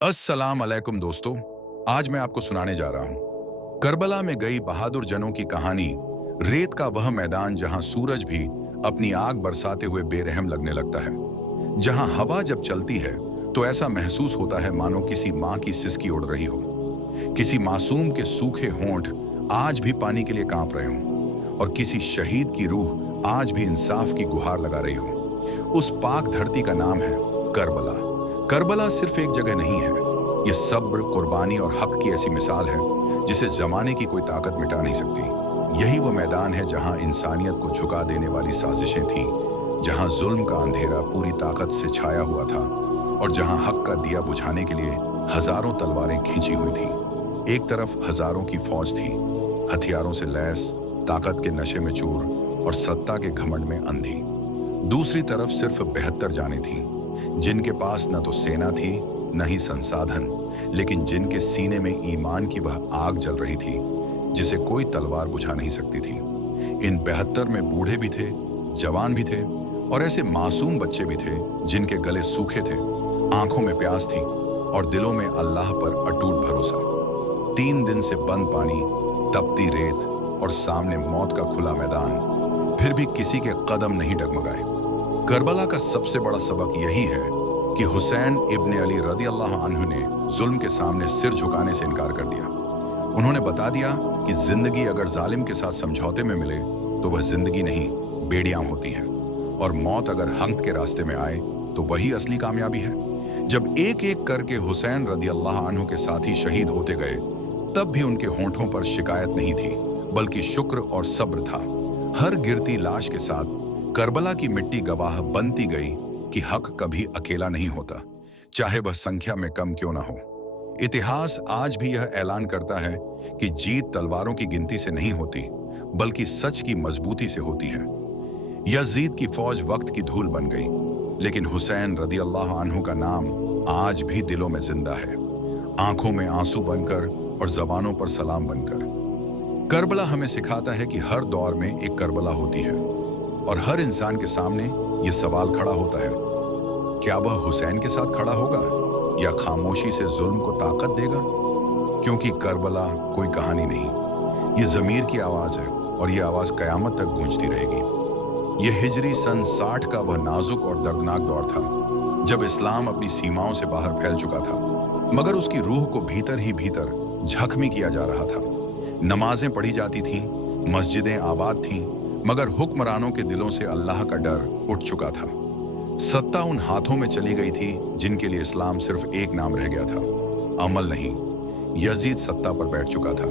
अस्सलाम अलैकुम दोस्तों। आज मैं आपको सुनाने जा रहा हूँ करबला में गई बहादुर जनों की कहानी। रेत का वह मैदान जहाँ सूरज भी अपनी आग बरसाते हुए बेरहम लगने लगता है, जहाँ हवा जब चलती है तो ऐसा महसूस होता है मानो किसी माँ की सिसकी उड़ रही हो, किसी मासूम के सूखे होंठ आज भी पानी के लिए कांप रहे हों और किसी शहीद की रूह आज भी इंसाफ की गुहार लगा रही हो। उस पाक धरती का नाम है करबला। करबला सिर्फ एक जगह नहीं है, ये सब्र, कुर्बानी और हक की ऐसी मिसाल है जिसे जमाने की कोई ताकत मिटा नहीं सकती। यही वो मैदान है जहां इंसानियत को झुका देने वाली साजिशें थीं, जहां जुल्म का अंधेरा पूरी ताकत से छाया हुआ था और जहां हक का दिया बुझाने के लिए हजारों तलवारें खींची हुई थीं। एक तरफ हजारों की फौज थी, हथियारों से लैस, ताकत के नशे में चूर और सत्ता के घमंड में अंधी। दूसरी तरफ सिर्फ 72 जानें थीं, जिनके पास न तो सेना थी न ही संसाधन, लेकिन जिनके सीने में ईमान की वह आग जल रही थी जिसे कोई तलवार बुझा नहीं सकती थी। इन 72 में बूढ़े भी थे, जवान भी थे और ऐसे मासूम बच्चे भी थे जिनके गले सूखे थे, आंखों में प्यास थी और दिलों में अल्लाह पर अटूट भरोसा। 3 दिन से बंद पानी, तपती रेत और सामने मौत का खुला मैदान, फिर भी किसी के कदम नहीं डगमगाए। करबला का सबसे बड़ा सबक यही है कि हुसैन इब्न अली रदी अल्लाह अन्हु ने जुल्म के सामने सिर झुकाने से इनकार कर दिया। उन्होंने बता दिया कि जिंदगी अगर जालिम के साथ समझौते में मिले तो वह जिंदगी नहीं, बेड़ियां होती हैं, और मौत अगर हक के रास्ते में आए तो वही असली कामयाबी है। जब एक एक करके हुसैन रदी अल्लाह अन्हु के साथी शहीद होते गए, तब भी उनके होंठों पर शिकायत नहीं थी, बल्कि शुक्र और सब्र था। हर गिरती लाश के साथ करबला की मिट्टी गवाह बनती गई कि हक कभी अकेला नहीं होता, चाहे वह संख्या में कम क्यों ना हो। इतिहास आज भी यह ऐलान करता है कि जीत तलवारों की गिनती से नहीं होती, बल्कि सच की मजबूती से होती है। यजीद की फौज वक्त की धूल बन गई, लेकिन हुसैन रदी अल्लाह अन्हु का नाम आज भी दिलों में जिंदा है, आंखों में आंसू बनकर और जबानों पर सलाम बनकर। करबला हमें सिखाता है कि हर दौर में एक करबला होती है और हर इंसान के सामने ये सवाल खड़ा होता है, क्या वह हुसैन के साथ खड़ा होगा या खामोशी से जुल्म को ताकत देगा? क्योंकि करबला कोई कहानी नहीं, ये ज़मीर की आवाज़ है और ये आवाज़ क़यामत तक गूंजती रहेगी। ये हिजरी सन 60 का वह नाजुक और दर्दनाक दौर था जब इस्लाम अपनी सीमाओं से बाहर फैल चुका था, मगर उसकी रूह को भीतर ही भीतर जख्मी किया जा रहा था। नमाजें पढ़ी जाती थीं, मस्जिदें आबाद थीं, मगर हुक्मरानों के दिलों से अल्लाह का डर उठ चुका था। सत्ता उन हाथों में चली गई थी जिनके लिए इस्लाम सिर्फ एक नाम रह गया था, अमल नहीं। यजीद सत्ता पर बैठ चुका था।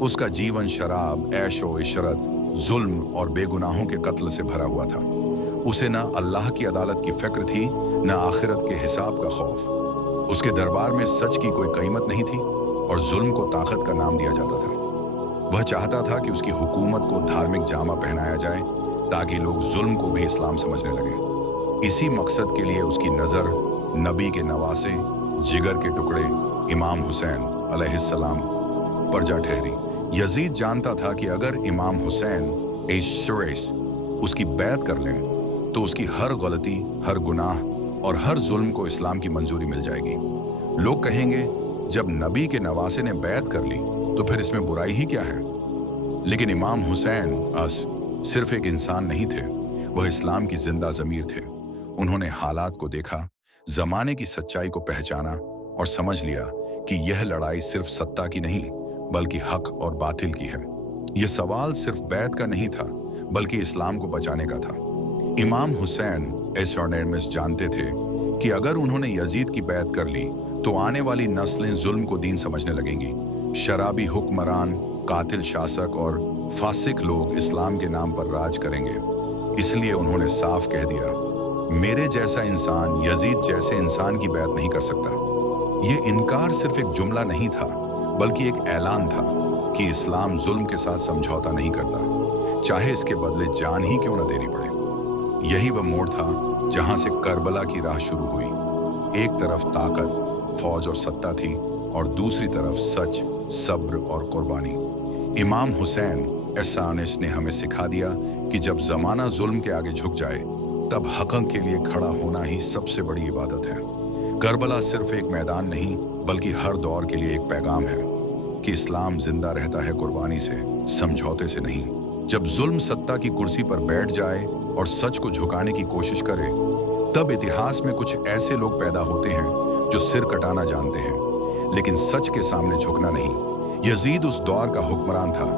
उसका जीवन शराब, ऐशो इशरत, जुल्म और बेगुनाहों के कत्ल से भरा हुआ था। उसे न अल्लाह की अदालत की फिक्र थी, न आखिरत के हिसाब का खौफ। उसके दरबार में सच की कोई कीमत नहीं थी और जुल्म को ताकत का नाम दिया जाता था। वह चाहता था कि उसकी हुकूमत को धार्मिक जामा पहनाया जाए ताकि लोग जुल्म को भी इस्लाम समझने लगें। इसी मकसद के लिए उसकी नज़र नबी के नवासे, जिगर के टुकड़े इमाम हुसैन अलैहिस्सलाम पर जा ठहरी। यजीद जानता था कि अगर इमाम हुसैन उसकी बैत कर लें तो उसकी हर गलती, हर गुनाह और हर जुल्म को इस्लाम की मंजूरी मिल जाएगी। लोग कहेंगे, जब नबी के नवासे ने बैत कर ली तो फिर इसमें बुराई ही क्या है? लेकिन इमाम हुसैन सिर्फ एक इंसान नहीं थे, वह इस्लाम की जिंदा ज़मीर थे। उन्होंने हालात को देखा, जमाने की सच्चाई को पहचाना और समझ लिया कि यह लड़ाई सिर्फ सत्ता की नहीं, बल्कि हक और बातिल की है। यह सवाल सिर्फ बैत का नहीं था, बल्कि इस्लाम को बचाने का था। इमाम हुसैन जानते थे कि अगर उन्होंने यजीद की बैत कर ली तो आने वाली नस्लें जुल्म को दीन समझने लगेंगी। शराबी हुक्मरान, कातिल शासक और फासिक लोग इस्लाम के नाम पर राज करेंगे। इसलिए उन्होंने साफ कह दिया, मेरे जैसा इंसान यजीद जैसे इंसान की बैत नहीं कर सकता। ये इनकार सिर्फ एक जुमला नहीं था, बल्कि एक ऐलान था कि इस्लाम जुल्म के साथ समझौता नहीं करता, चाहे इसके बदले जान ही क्यों न देनी पड़े। यही वह मोड़ था जहां से करबला की राह शुरू हुई। एक तरफ ताकत, फौज और सत्ता थी और दूसरी तरफ सच, सब्र और कुर्बानी। इमाम हुसैन ने हमें सिखा दिया कि जब जमाना जुल्म के आगे झुक जाए, तब हक़ के लिए खड़ा होना ही सबसे बड़ी इबादत है। करबला सिर्फ एक मैदान नहीं बल्कि हर दौर के लिए एक पैगाम है कि इस्लाम जिंदा रहता है कुर्बानी से, समझौते से नहीं। जब जुल्म सत्ता की कुर्सी पर बैठ जाए और सच को झुकाने की कोशिश करे, तब इतिहास में कुछ ऐसे लोग पैदा होते हैं जो सिर कटाना जानते हैं लेकिन सच के सामने झुकना नहीं। यजीद उस दौर का हुक्मरान था,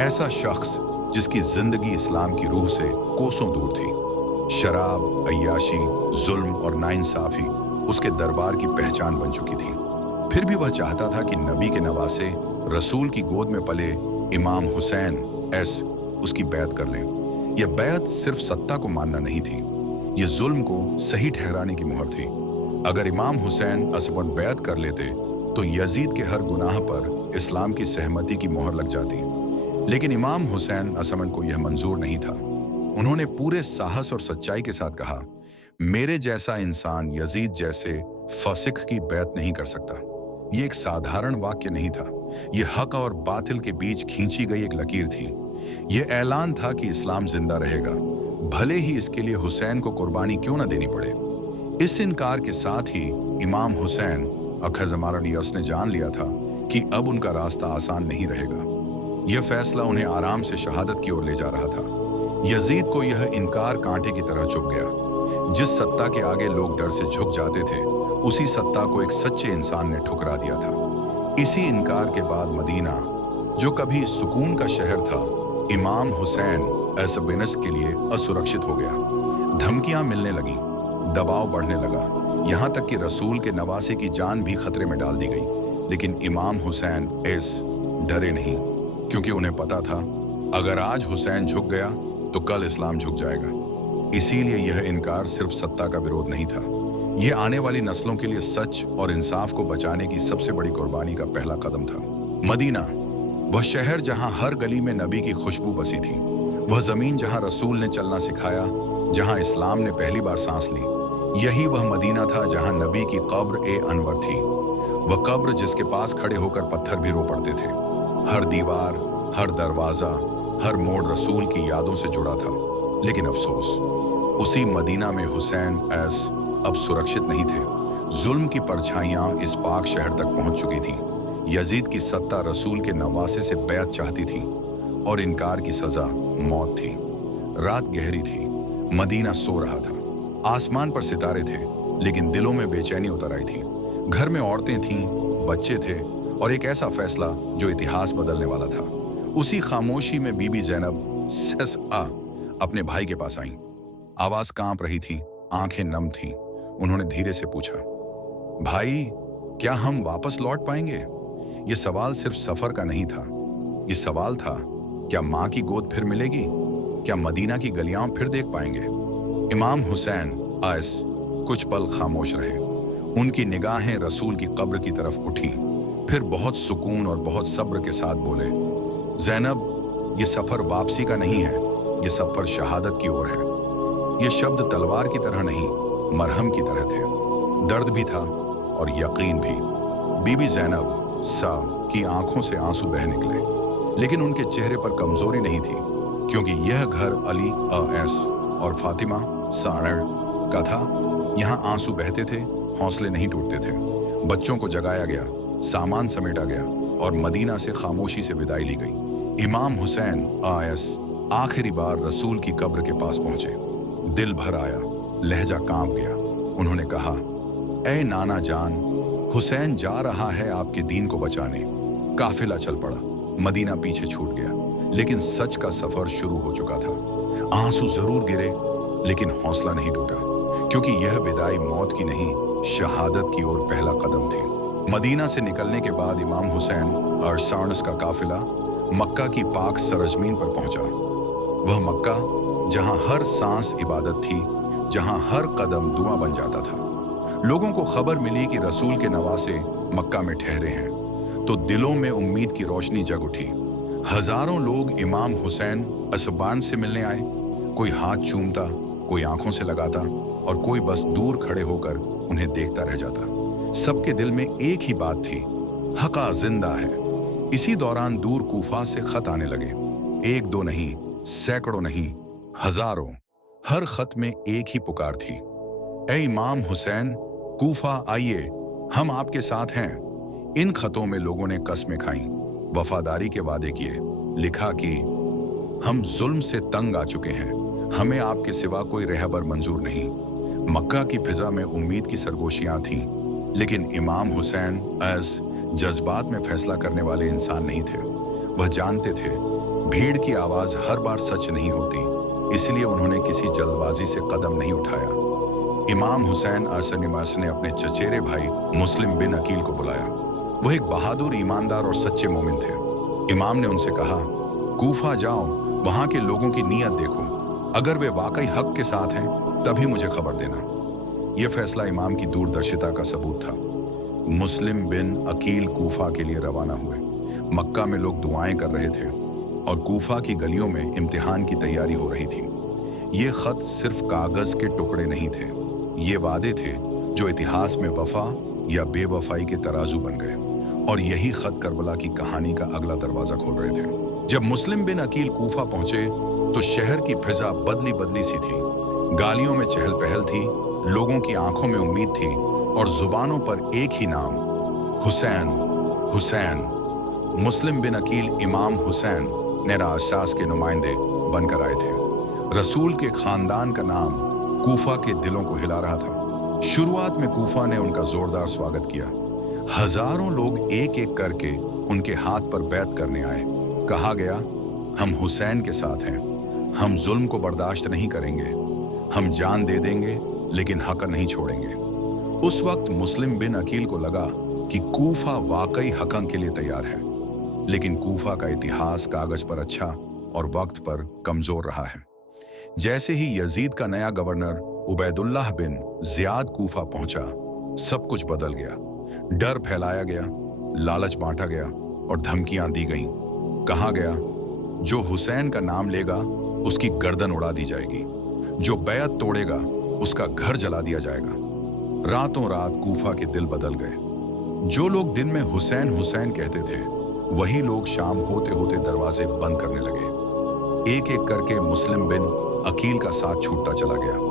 ऐसा शख्स जिसकी जिंदगी इस्लाम की रूह से कोसों दूर थी। शराब, अय्याशी, जुल्म और नाइंसाफी उसके दरबार की पहचान बन चुकी थी। फिर भी वह चाहता था कि नबी के नवासे, रसूल की गोद में पले इमाम हुसैन उसकी बैत कर लें। यह बैत सिर्फ सत्ता को मानना नहीं थी, यह जुल्म को सही ठहराने की मुहर थी। अगर इमाम हुसैन पर बैत कर लेते तो यजीद के हर गुनाह पर इस्लाम की सहमति की मोहर लग जाती। लेकिन इमाम हुसैन असमन को यह मंजूर नहीं था। उन्होंने पूरे साहस और सच्चाई के साथ कहा, मेरे जैसा इंसान यजीद जैसे फसिक की बैत नहीं कर सकता। यह एक साधारण वाक्य नहीं था, यह हक और बातिल के बीच खींची गई एक लकीर थी। यह ऐलान था कि इस्लाम जिंदा रहेगा, भले ही इसके लिए हुसैन को कुर्बानी क्यों न देनी पड़े। इस इनकार के साथ ही इमाम हुसैन अखज़मारनियस ने जान लिया था कि अब उनका रास्ता आसान नहीं रहेगा। यह फैसला उन्हें आराम से शहादत की ओर ले जा रहा था। यजीद को यह इनकार कांटे की तरह चुभ गया। जिस सत्ता के आगे लोग डर से झुक जाते थे, उसी सत्ता को एक सच्चे इंसान ने ठुकरा दिया था। इसी इनकार के बाद मदीना, जो कभी सुकून का शहर था, इमाम हुसैन बिनस के लिए असुरक्षित हो गया। धमकियां मिलने लगी, दबाव बढ़ने लगा, यहां तक कि रसूल के नवासे की जान भी खतरे में डाल दी गई। लेकिन इमाम हुसैन डरे नहीं, क्योंकि उन्हें पता था अगर आज हुसैन झुक गया तो कल इस्लाम झुक जाएगा। इसीलिए यह इनकार सिर्फ सत्ता का विरोध नहीं था, यह आने वाली नस्लों के लिए सच और इंसाफ को बचाने की सबसे बड़ी कुर्बानी का पहला कदम था। मदीना, वह शहर जहां हर गली में नबी की खुशबू बसी थी, वह जमीन जहां रसूल ने चलना सिखाया, जहां इस्लाम ने पहली बार सांस ली, यही वह मदीना था जहां नबी की कब्र अनवर थी। वह कब्र जिसके पास खड़े होकर पत्थर भी रो पड़ते थे। हर दीवार, हर दरवाजा, हर मोड़ रसूल की यादों से जुड़ा था। लेकिन अफसोस, उसी मदीना में हुसैन अब सुरक्षित नहीं थे। जुल्म की परछाइयां इस पाक शहर तक पहुंच चुकी थी। यजीद की सत्ता रसूल के नवासे से बैत चाहती थी और इनकार की सजा मौत थी। रात गहरी थी, मदीना सो रहा था। आसमान पर सितारे थे, लेकिन दिलों में बेचैनी उतर आई थी। घर में औरतें थीं, बच्चे थे और एक ऐसा फैसला जो इतिहास बदलने वाला था। उसी खामोशी में बीबी ज़ैनब अपने भाई के पास आईं। आवाज कांप रही थी, आंखें नम थीं। उन्होंने धीरे से पूछा, भाई, क्या हम वापस लौट पाएंगे? ये सवाल सिर्फ सफर का नहीं था, ये सवाल था, क्या माँ की गोद फिर मिलेगी? क्या मदीना की गलियां फिर देख पाएंगे? इमाम हुसैन कुछ पल खामोश रहे। उनकी निगाहें रसूल की कब्र की तरफ उठी, फिर बहुत सुकून और बहुत सब्र के साथ बोले, ज़ैनब, ये सफर वापसी का नहीं है, ये सफर शहादत की ओर है। ये शब्द तलवार की तरह नहीं, मरहम की तरह थे। दर्द भी था और यकीन भी। बीबी ज़ैनब की आंखों से आंसू बह निकले, लेकिन उनके चेहरे पर कमजोरी नहीं थी, क्योंकि यह घर अली और फातिमा का था। यहाँ आंसू बहते थे, हौसले नहीं टूटते थे। बच्चों को जगाया गया, सामान समेटा गया और मदीना से खामोशी से विदाई ली गई। इमाम हुसैन आखिरी बार रसूल की कब्र के पास पहुंचे। दिल भर आया, लहजा कांप गया। उन्होंने कहा, ऐ नाना जान, हुसैन जा रहा है आपके दीन को बचाने। काफिला चल पड़ा, मदीना पीछे छूट गया, लेकिन सच का सफर शुरू हो चुका था। आंसू जरूर गिरे, लेकिन हौसला नहीं टूटा, क्योंकि यह विदाई मौत की नहीं, शहादत की ओर पहला कदम थी। मदीना से निकलने के बाद इमाम हुसैन और का काफिला मक्का की पाक सरजमीन पर पहुंचा। वह मक्का जहां हर सांस इबादत थी, जहां हर कदम दुआ बन जाता था। लोगों को खबर मिली कि रसूल के नवासे मक्का में ठहरे हैं, तो दिलों में उम्मीद की रोशनी जग उठी। हजारों लोग इमाम हुसैन असबान से मिलने आए। कोई हाथ चूमता, कोई आंखों से लगाता और कोई बस दूर खड़े होकर उन्हें देखता रह जाता। सबके दिल में एक ही बात थी, हक़ा जिंदा है। इसी दौरान दूर कूफा से खत आने लगे। एक दो नहीं, सैकड़ों नहीं, हजारों। हर खत में एक ही पुकार थी, ऐ इमाम हुसैन, कूफा आइए, हम आपके साथ हैं। इन खतों में लोगों ने कस्में खाई, वफादारी के वादे किए, लिखा कि हम जुल्म से तंग आ चुके हैं, हमें आपके सिवा कोई रहबर मंजूर नहीं। मक्का की फिजा में उम्मीद की सरगोशियां थीं, लेकिन इमाम हुसैन ऐस जज्बात में फैसला करने वाले इंसान नहीं थे। वह जानते थे भीड़ की आवाज हर बार सच नहीं होती, इसलिए उन्होंने किसी जल्दबाजी से कदम नहीं उठाया। इमाम हुसैन असनिमास ने अपने चचेरे भाई मुस्लिम बिन अकील को बुलाया। वह एक बहादुर, ईमानदार और सच्चे मोमिन थे। इमाम ने उनसे कहा, कूफा जाओ, वहां के लोगों की नीयत देखो, अगर वे वाकई हक के साथ हैं तभी मुझे खबर देना। यह फैसला इमाम की दूरदर्शिता का सबूत था। मुस्लिम बिन अकील कूफा के लिए रवाना हुए। मक्का में लोग दुआएं कर रहे थे और कूफा की गलियों में इम्तिहान की तैयारी हो रही थी। ये खत सिर्फ कागज के टुकड़े नहीं थे, ये वादे थे जो इतिहास में वफा या बेवफाई के तराजू बन गए। और यही खत करबला की कहानी का अगला दरवाजा खोल रहे थे। जब मुस्लिम बिन अकील कूफा पहुंचे तो शहर की फिजा बदली बदली सी थी। गालियों में चहल पहल थी, लोगों की आंखों में उम्मीद थी और जुबानों पर एक ही नाम, हुसैन, हुसैन। मुस्लिम बिन अकील इमाम हुसैन नेरा अशास के नुमाइंदे बनकर आए थे। रसूल के खानदान का नाम कूफा के दिलों को हिला रहा था। शुरुआत में कूफा ने उनका जोरदार स्वागत किया। हजारों लोग एक एक करके उनके हाथ पर बैत करने आए। कहा गया, हम हुसैन के साथ हैं, हम जुल्म को बर्दाश्त नहीं करेंगे, हम जान दे देंगे लेकिन हक नहीं छोड़ेंगे। उस वक्त मुस्लिम बिन अकील को लगा कि कूफा वाकई हक़ के लिए तैयार है, लेकिन कूफा का इतिहास कागज पर अच्छा और वक्त पर कमजोर रहा है। जैसे ही यजीद का नया गवर्नर उबैदुल्लाह बिन जियाद कूफा पहुंचा, सब कुछ बदल गया। डर फैलाया गया, लालच बांटा गया और धमकियां दी गईं। कहा गया, जो हुसैन का नाम लेगा उसकी गर्दन उड़ा दी जाएगी, जो बैत तोड़ेगा उसका घर जला दिया जाएगा। रातों रात कूफा के दिल बदल गए। जो लोग दिन में हुसैन हुसैन कहते थे, वही लोग शाम होते होते दरवाजे बंद करने लगे। एक एक करके मुस्लिम बिन अकील का साथ छूटता चला गया।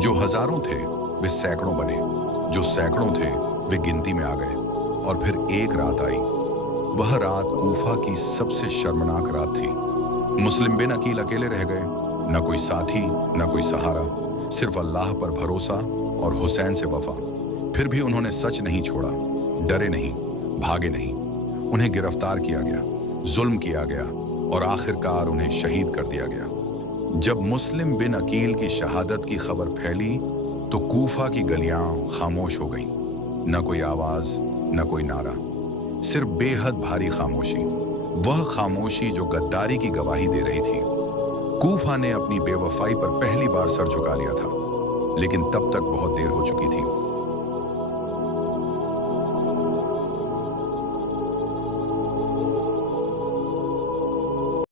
जो हजारों थे वे सैकड़ों बने, जो सैकड़ों थे वे गिनती में आ गए। और फिर एक रात आई। वह रात कूफा की सबसे शर्मनाक रात थी। मुस्लिम बिन अकील अकेले रह गए, न कोई साथी न कोई सहारा, सिर्फ अल्लाह पर भरोसा और हुसैन से वफा। फिर भी उन्होंने सच नहीं छोड़ा, डरे नहीं, भागे नहीं। उन्हें गिरफ्तार किया गया, जुल्म किया गया और आखिरकार उन्हें शहीद कर दिया गया। जब मुस्लिम बिन अकील की शहादत की खबर फैली तो कूफा की गलियां खामोश हो गईं। न कोई आवाज न कोई नारा, सिर्फ बेहद भारी खामोशी। वह खामोशी जो गद्दारी की गवाही दे रही थी। कूफा ने अपनी बेवफाई पर पहली बार सर झुका लिया था, लेकिन तब तक बहुत देर हो चुकी थी।